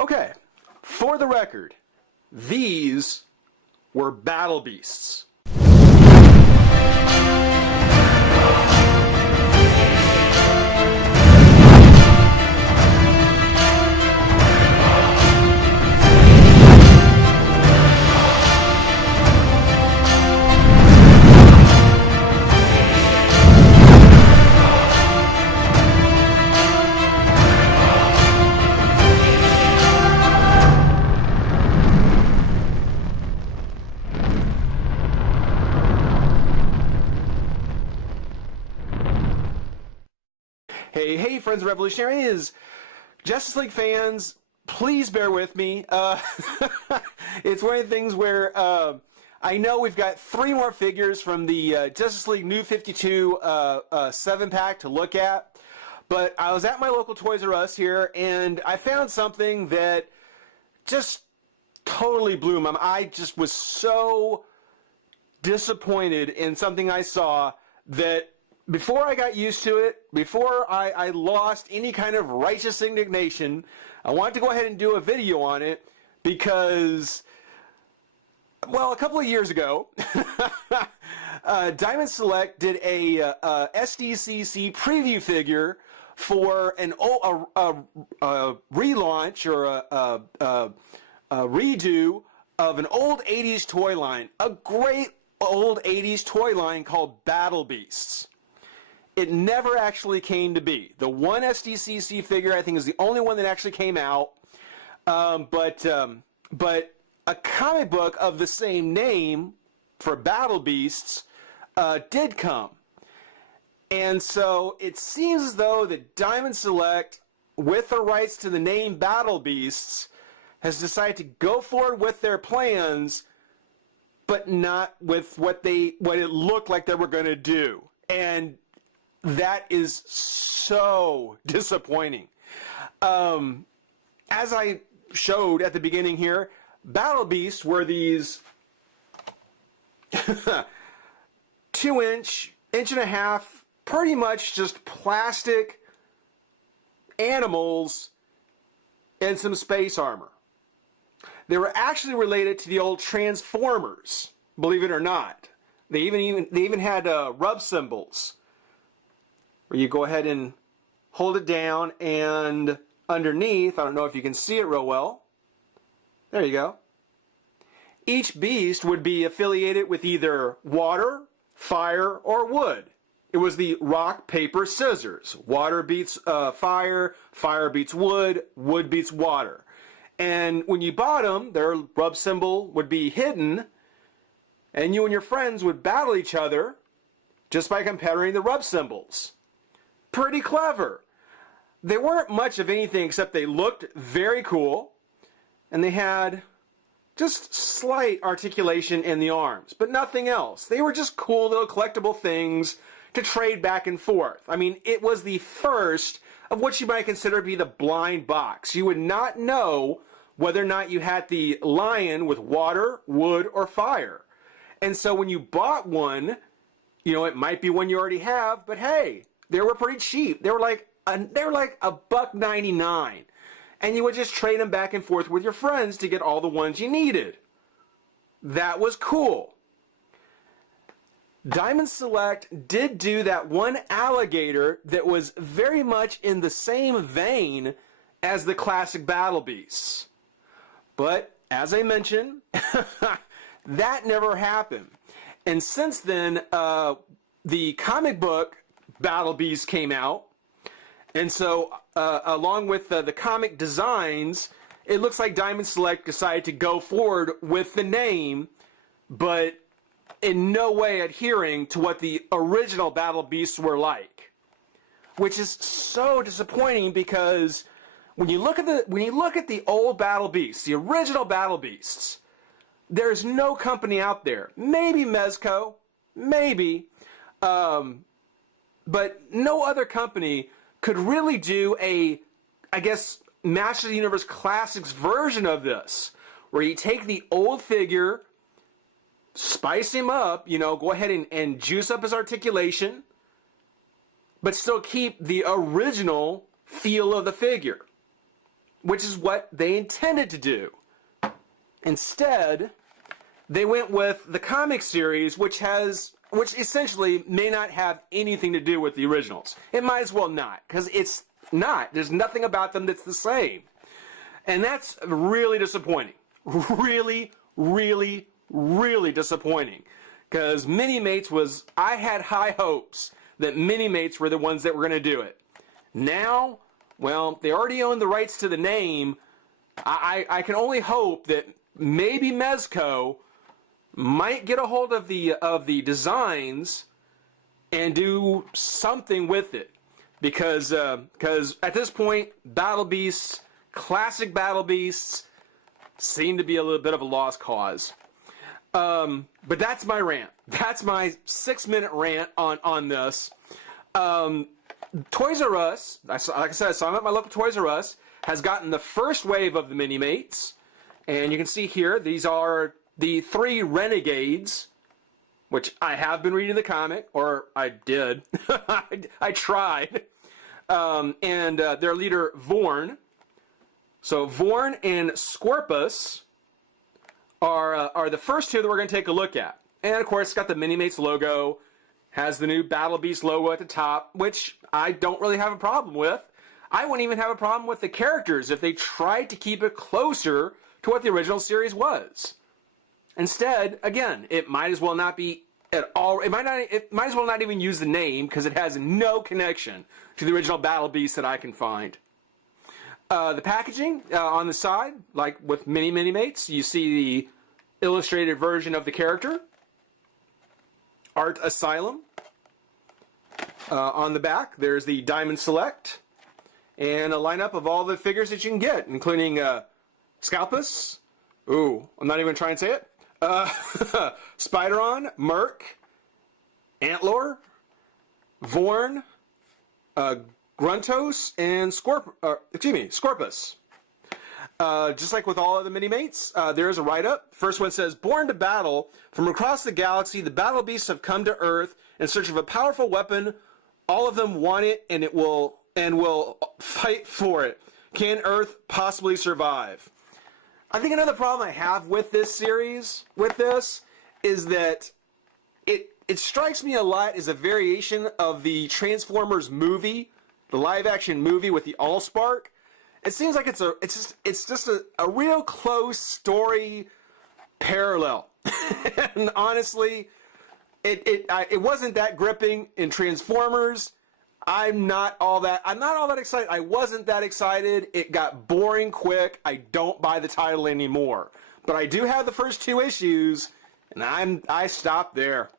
Okay, for the record, these were battle beasts. Hey, friends of Revolutionaries, Justice League fans, please bear with me. It's one of the things where I know we've got 3 more figures from the Justice League New 52 7-pack to look at, but I was at my local Toys R Us here, and I found something that just totally blew my mind. I just was so disappointed in something I saw that before I got used to it, before I lost any kind of righteous indignation, I wanted to go ahead and do a video on it because, well, a couple of years ago, Diamond Select did a SDCC preview figure for a relaunch or a redo of an old 80s toy line, a great old 80s toy line called Battle Beasts. It never actually came to be. The one SDCC figure, I think, is the only one that actually came out. But a comic book of the same name for Battle Beasts did come. And so it seems as though that Diamond Select, with the rights to the name Battle Beasts, has decided to go forward with their plans, but not with what it looked like they were going to do. And that is so disappointing. As I showed at the beginning here, Battle Beasts were these 2-inch, inch and a half, pretty much just plastic animals and some space armor. They were actually related to the old Transformers, believe it or not. They even had rub symbols, where you go ahead and hold it down, and underneath, I don't know if you can see it real well, there you go. Each beast would be affiliated with either water, fire, or wood. It was the rock, paper, scissors. Water beats fire, fire beats wood, wood beats water. And when you bought them, their rub symbol would be hidden, and you and your friends would battle each other just by comparing the rub symbols. Pretty clever. They weren't much of anything except they looked very cool, and they had just slight articulation in the arms, but nothing else. They were just cool little collectible things to trade back and forth. I mean, it was the first of what you might consider to be the blind box. You would not know whether or not you had the lion with water, wood, or fire. And so when you bought one, you know, it might be one you already have, but hey, they were pretty cheap. They were like $1.99, and you would just trade them back and forth with your friends to get all the ones you needed. That was cool. Diamond Select did do that one alligator that was very much in the same vein as the classic Battle Beasts. But as I mentioned, that never happened. And since then, the comic book Battle Beasts came out, and so along with the comic designs, it looks like Diamond Select decided to go forward with the name, but in no way adhering to what the original Battle Beasts were like, which is so disappointing because when you look at the old Battle Beasts, the original Battle Beasts, there's no company out there. Maybe Mezco, maybe. But no other company could really do a, I guess, Masters of the Universe Classics version of this, where you take the old figure, spice him up, you know, go ahead and juice up his articulation, but still keep the original feel of the figure. which is what they intended to do. Instead, they went with the comic series, which essentially may not have anything to do with the originals. It might as well not, because it's not. There's nothing about them that's the same. And that's really disappointing. Really, really, really disappointing. Because Mini-Mates I had high hopes that Mini-Mates were the ones that were going to do it. Now, well, they already own the rights to the name. I can only hope that maybe Mezco might get a hold of the designs and do something with it. Because at this point, Battle Beasts, classic Battle Beasts, seem to be a little bit of a lost cause. But that's my rant. That's my 6-minute rant on this. Toys R Us, like I said, I saw them at my local Toys R Us, has gotten the first wave of the Mini-Mates. And you can see here, these are the 3 Renegades, which I have been reading the comic, or I did. I tried. And their leader, Vorin. So Vorin and Scorpus are the first 2 that we're going to take a look at. And of course, it's got the Mini-Mates logo, has the new Battle Beast logo at the top, which I don't really have a problem with. I wouldn't even have a problem with the characters if they tried to keep it closer to what the original series was. Instead, again, it might as well not be at all. It might as well not even use the name because it has no connection to the original Battle Beast that I can find. The packaging on the side, like with Mini-Mates, you see the illustrated version of the character. Art Asylum. On the back, there's the Diamond Select. And a lineup of all the figures that you can get, including Scorpus. Ooh, I'm not even trying to say it. Spideron, Merc, Antler, Vorin, Gruntos, and Scorpus. Just like with all of the Mini-Mates, there is a write-up. First one says, "Born to battle, from across the galaxy, the battle beasts have come to Earth in search of a powerful weapon. All of them want it, and will fight for it. Can Earth possibly survive?" I think another problem I have with this series, is that it strikes me a lot as a variation of the Transformers movie, the live-action movie with the Allspark. It seems like it's just a real close story parallel. And honestly, it wasn't that gripping in Transformers. I'm not all that excited. I wasn't that excited. It got boring quick. I don't buy the title anymore. But I do have the first 2 issues, and I stopped there.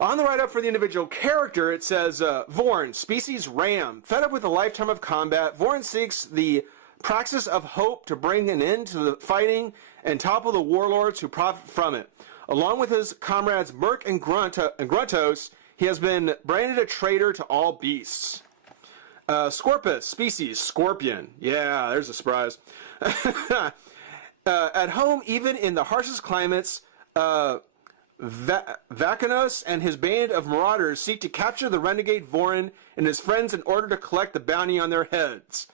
On the write-up for the individual character, it says, Vorin, species Ram. Fed up with a lifetime of combat, Vorin seeks the praxis of hope to bring an end to the fighting and topple the warlords who profit from it. Along with his comrades Merc and Gruntos, he has been branded a traitor to all beasts. Scorpus, species Scorpion. Yeah, there's a surprise. At home, even in the harshest climates, Vacanos and his band of marauders seek to capture the renegade Vorin and his friends in order to collect the bounty on their heads.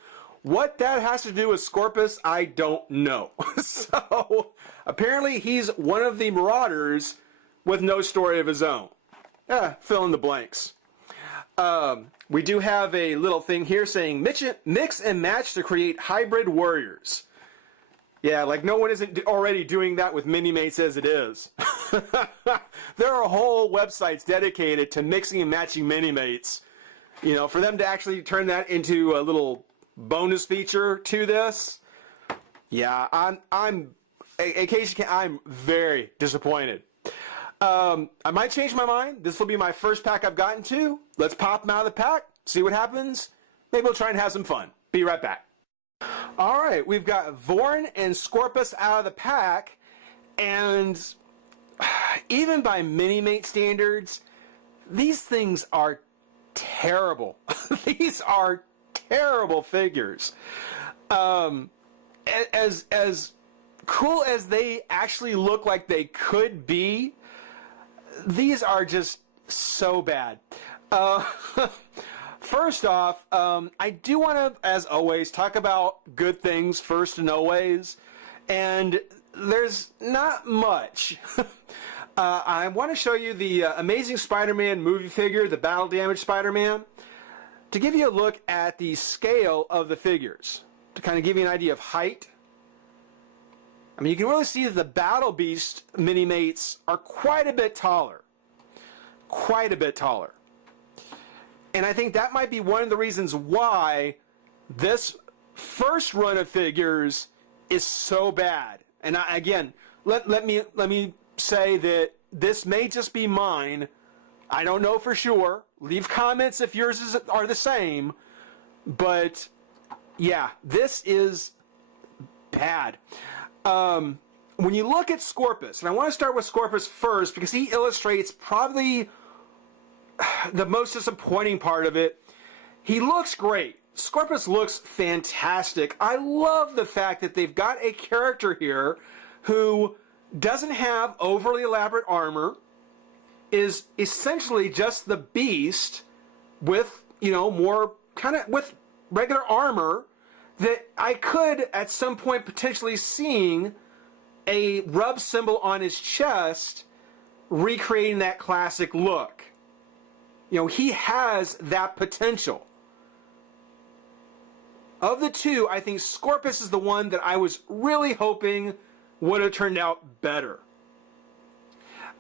What that has to do with Scorpus, I don't know. So, apparently he's one of the marauders with no story of his own. Fill in the blanks. We do have a little thing here saying, mix and match to create hybrid warriors. Yeah, like no one isn't already doing that with Mini-Mates as it is. There are whole websites dedicated to mixing and matching Mini-Mates. You know, for them to actually turn that into a little bonus feature to this. Yeah, I'm very disappointed. I might change my mind. This will be my first pack I've gotten to. Let's pop them out of the pack, see what happens. Maybe we'll try and have some fun. Be right back. All right, we've got Vorin and Scorpus out of the pack, and even by Mini-Mate standards, these things are terrible. These are terrible figures. As cool as they actually look like they could be, these are just so bad. First off, I do want to, as always, talk about good things first and always. And there's not much. I want to show you the Amazing Spider-Man movie figure, the Battle Damage Spider-Man, to give you a look at the scale of the figures, to kind of give you an idea of height. I mean, you can really see that the Battle Beast mini-mates are quite a bit taller. Quite a bit taller. And I think that might be one of the reasons why this first run of figures is so bad. And again, let me say that this may just be mine. I don't know for sure. Leave comments if yours are the same. But yeah, this is bad. When you look at Scorpus, and I want to start with Scorpus first because he illustrates probably the most disappointing part of it. He looks great. Scorpus looks fantastic. I love the fact that they've got a character here who doesn't have overly elaborate armor, is essentially just the Beast with, more kind of with regular armor, that I could at some point potentially seeing a rub symbol on his chest recreating that classic look. He has that potential. Of the two, I think Scorpus is the one that I was really hoping would have turned out better.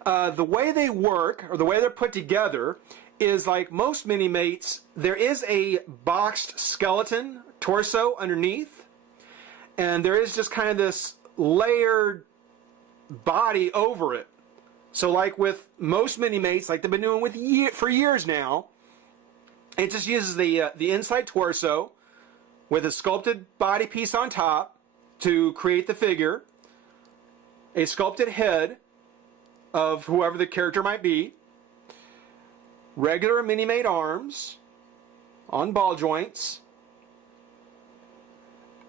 The way they work, or the way they're put together, is like most mini-mates, there is a boxed skeleton torso underneath, and there is just kind of this layered body over it. So like with most mini-mates, like they've been doing for years now, it just uses the inside torso with a sculpted body piece on top to create the figure, a sculpted head of whoever the character might be, regular mini-mate arms on ball joints,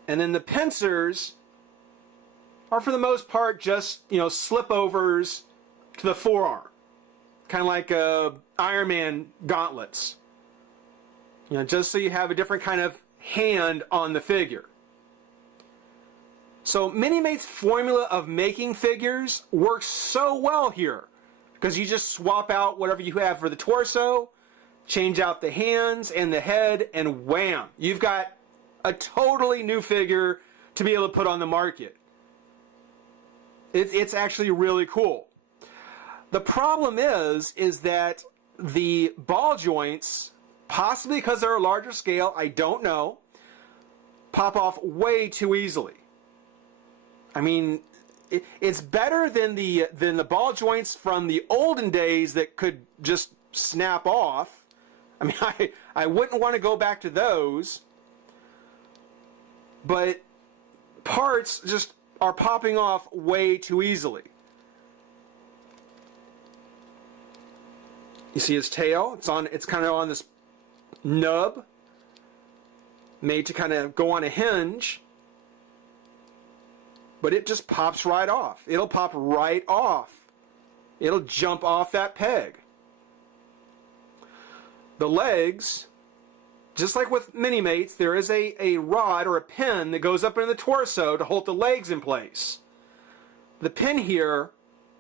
and then the pincers are for the most part just, slipovers to the forearm, kind of like Iron Man gauntlets, just so you have a different kind of hand on the figure. So Mini-Mate's formula of making figures works so well here, because you just swap out whatever you have for the torso, change out the hands and the head, and wham, you've got a totally new figure to be able to put on the market. It's actually really cool. The problem is that the ball joints, possibly because they're a larger scale, I don't know, pop off way too easily. I mean, it's better than the ball joints from the olden days that could just snap off. I mean, I wouldn't want to go back to those. But parts just are popping off way too easily. You see his tail? It's kind of on this nub, made to kind of go on a hinge. But it just pops right off. It'll pop right off. It'll jump off that peg. The legs, just like with Mini-Mates, there is a rod or a pin that goes up into the torso to hold the legs in place. The pin here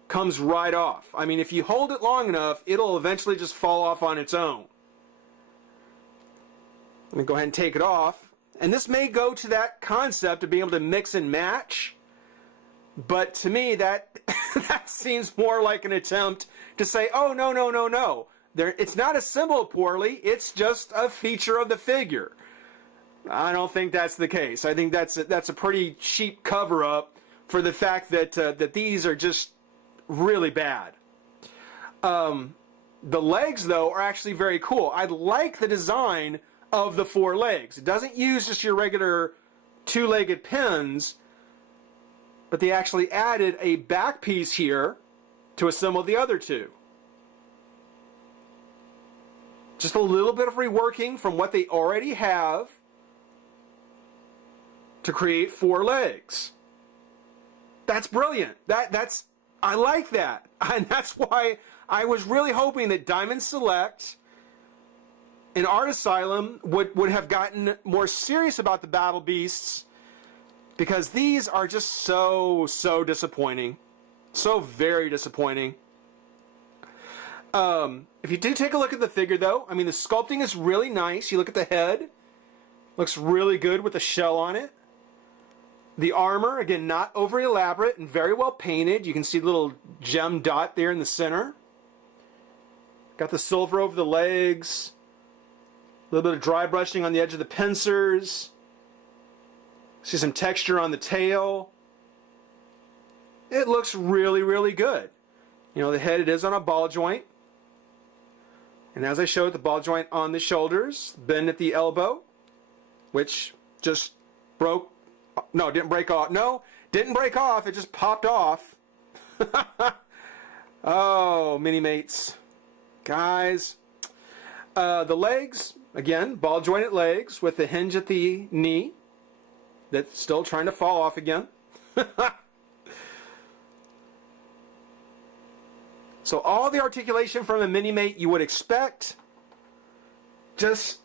comes right off. I mean, if you hold it long enough, it'll eventually just fall off on its own. Let me go ahead and take it off. And this may go to that concept of being able to mix and match. But to me, that seems more like an attempt to say, oh, no. It's not assembled poorly. It's just a feature of the figure. I don't think that's the case. I think that's a pretty cheap cover-up for the fact that these are just really bad. The legs, though, are actually very cool. I like the design of the four legs. It doesn't use just your regular two-legged pins, but they actually added a back piece here to assemble the other two. Just a little bit of reworking from what they already have to create four legs. That's brilliant. I like that. And that's why I was really hoping that Diamond Select an art asylum would have gotten more serious about the battle beasts, because these are just so disappointing. So very disappointing. If you do take a look at the figure, though, I mean, the sculpting is really nice. You look at the head. Looks really good with the shell on it. The armor, again, not overly elaborate and very well painted. You can see the little gem dot there in the center. Got the silver over the legs. A little bit of dry brushing on the edge of the pincers. See some texture on the tail. It looks really, really good. You know, the head, it is on a ball joint. And as I showed, the ball joint on the shoulders, bend at the elbow, which just broke. No, didn't break off. No, didn't break off. It just popped off. Oh, mini-mates. Guys. The legs, again, ball jointed legs with the hinge at the knee. That's still trying to fall off again. So all the articulation from a mini-mate you would expect, just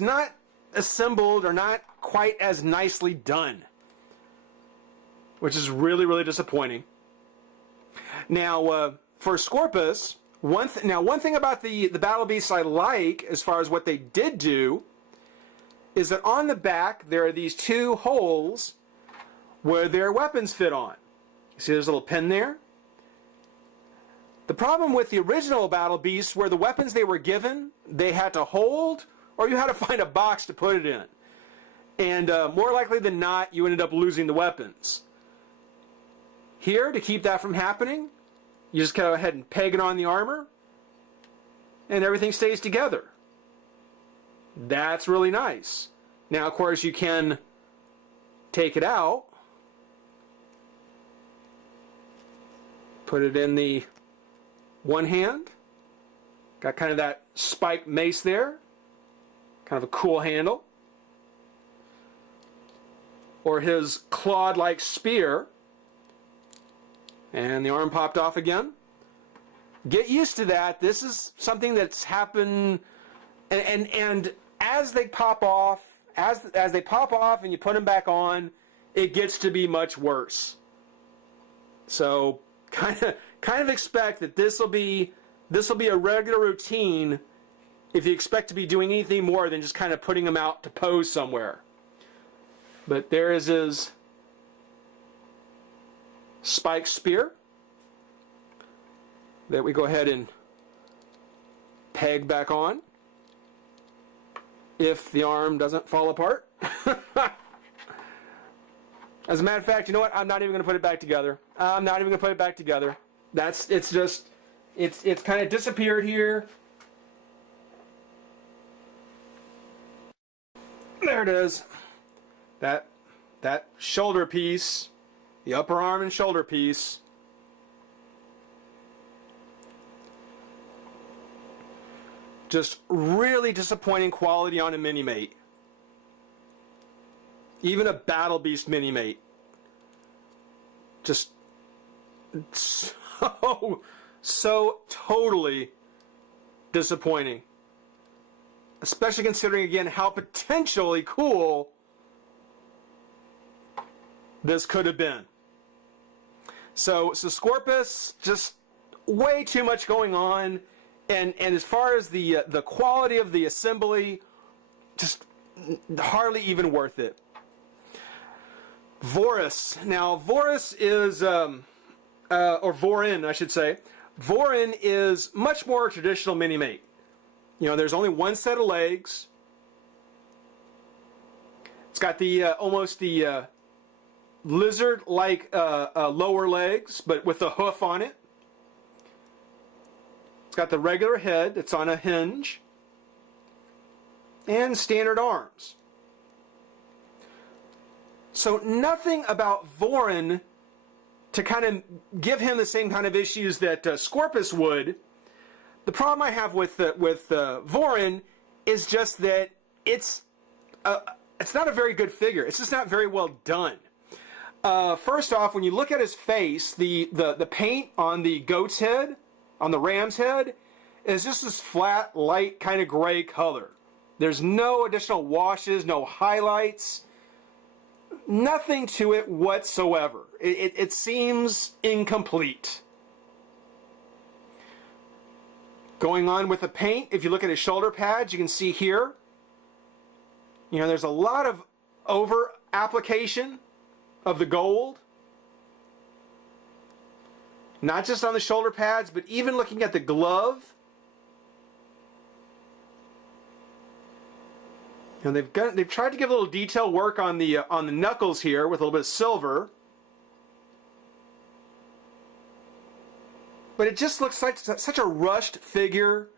not assembled or not quite as nicely done, which is really, really disappointing. Now, for Scorpus, one thing about the Battle Beasts I like, as far as what they did do, is that on the back there are these two holes where their weapons fit on. You see there's a little pin there? The problem with the original Battle Beasts were the weapons they were given, they had to hold, or you had to find a box to put it in. And more likely than not, you ended up losing the weapons. Here, to keep that from happening, you just go ahead and peg it on the armor, and everything stays together. That's really nice. Now, of course, you can take it out, put it in the one hand, got kind of that spiked mace there, kind of a cool handle, or his clawed-like spear, and the arm popped off again. Get used to that. This is something that's happened, and as they pop off, as they pop off and you put them back on, it gets to be much worse. So kind of expect that this will be a regular routine if you expect to be doing anything more than just kind of putting them out to pose somewhere. But there is his spike spear that we go ahead and peg back on if the arm doesn't fall apart. As a matter of fact, you know what? I'm not even going to put it back together. I'm not even going to put it back together. It's kind of disappeared here. There it is. That shoulder piece, the upper arm and shoulder piece. Just really disappointing quality on a mini-mate. Even a Battle Beast mini-mate. Just so totally disappointing. Especially considering, again, how potentially cool this could have been. So Scorpus, just way too much going on. And as far as the quality of the assembly, just hardly even worth it. Voris. Now, Voris is, or Vorin, I should say. Vorin is much more traditional mini-mate. You know, there's only one set of legs. It's got the almost the lizard-like lower legs, but with a hoof on it. It's got the regular head that's on a hinge. And standard arms. So nothing about Vorin to kind of give him the same kind of issues that Scorpus would. The problem I have with Vorin is just that it's not a very good figure. It's just not very well done. First off, when you look at his face, the paint on the goat's head, on the ram's head, is just this flat, light, kind of gray color. There's no additional washes, no highlights, nothing to it whatsoever. It seems incomplete. Going on with the paint, if you look at his shoulder pads, you can see here, there's a lot of over application of the gold. Not just on the shoulder pads, but even looking at the glove. They've tried to give a little detail work on the knuckles here with a little bit of silver. But it just looks like such a rushed figure.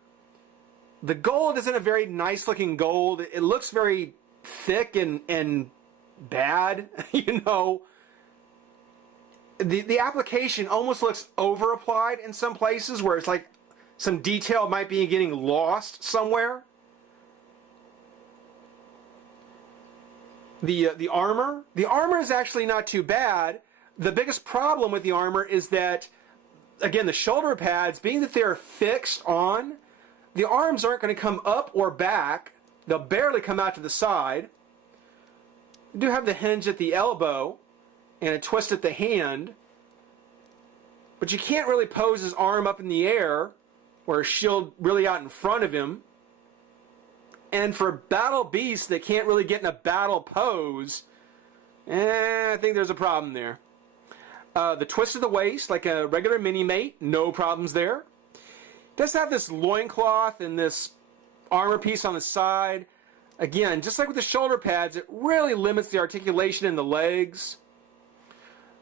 The gold isn't a very nice looking gold. It looks very thick and bad, The application almost looks over applied in some places where it's like some detail might be getting lost somewhere. The armor is actually not too bad. The biggest problem with the armor is that, again, the shoulder pads, being that they're fixed on, the arms aren't going to come up or back. They'll barely come out to the side. You do have the hinge at the elbow and a twist at the hand, but you can't really pose his arm up in the air or a shield really out in front of him. And for battle beasts that can't really get in a battle pose, I think there's a problem there. The twist of the waist, like a regular mini-mate, no problems there. Does have this loincloth and this armor piece on the side. Again, just like with the shoulder pads, it really limits the articulation in the legs.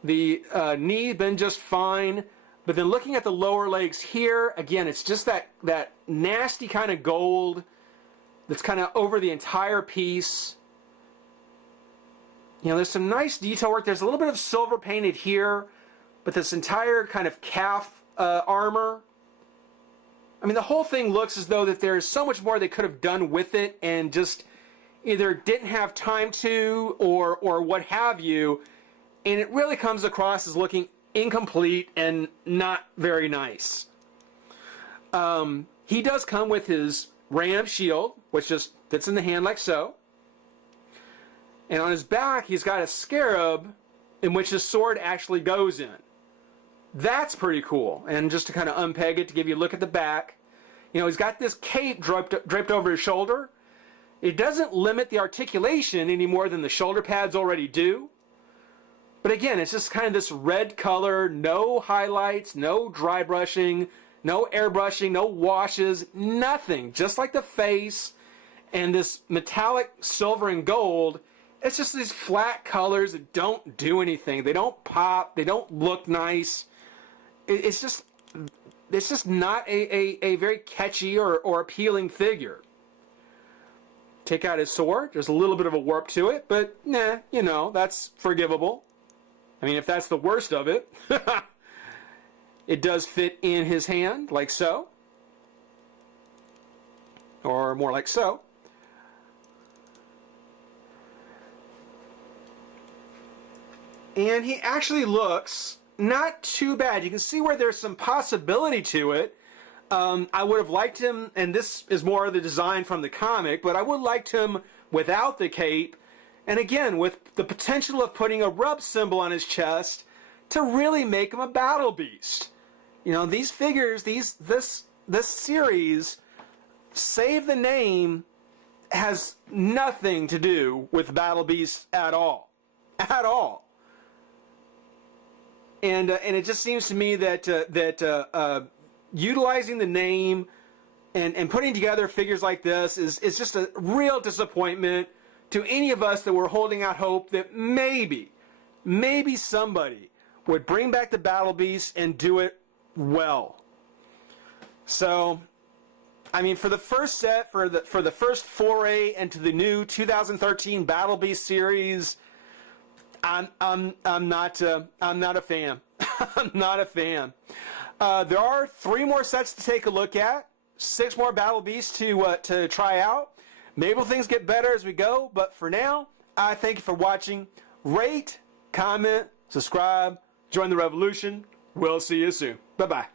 The knee been just fine. But then looking at the lower legs here, again, it's just that nasty kind of gold that's kind of over the entire piece. There's some nice detail work. There's a little bit of silver painted here, but this entire kind of calf armor, the whole thing looks as though that there's so much more they could have done with it and just either didn't have time to or what have you, and it really comes across as looking incomplete and not very nice. He does come with his ram shield, which just fits in the hand like so. And on his back, he's got a scarab in which his sword actually goes in. That's pretty cool. And just to kind of unpeg it, to give you a look at the back, he's got this cape draped over his shoulder. It doesn't limit the articulation any more than the shoulder pads already do. But again, it's just kind of this red color, no highlights, no dry brushing, no airbrushing, no washes, nothing. Just like the face and this metallic silver and gold, it's just these flat colors that don't do anything. They don't pop. They don't look nice. It's just not a very catchy or appealing figure. Take out his sword. There's a little bit of a warp to it, but that's forgivable. If that's the worst of it. It does fit in his hand, like so. Or more like so. And he actually looks not too bad. You can see where there's some possibility to it. I would have liked him, and this is more of the design from the comic, but I would have liked him without the cape. And again, with the potential of putting a rub symbol on his chest to really make him a battle beast. These figures, this series, save the name, has nothing to do with battle beasts at all. At all. And it just seems to me that utilizing the name and putting together figures like this is just a real disappointment to any of us that were holding out hope that maybe somebody would bring back the battle beast and do it well. So, for the first set, for the first foray into the new 2013 Battle Beast series, I'm not a fan. I'm not a fan. There are 3 more sets to take a look at, 6 more Battle Beasts to try out. Maybe things get better as we go, but for now, I thank you for watching. Rate, comment, subscribe, join the revolution. We'll see you soon. Bye-bye.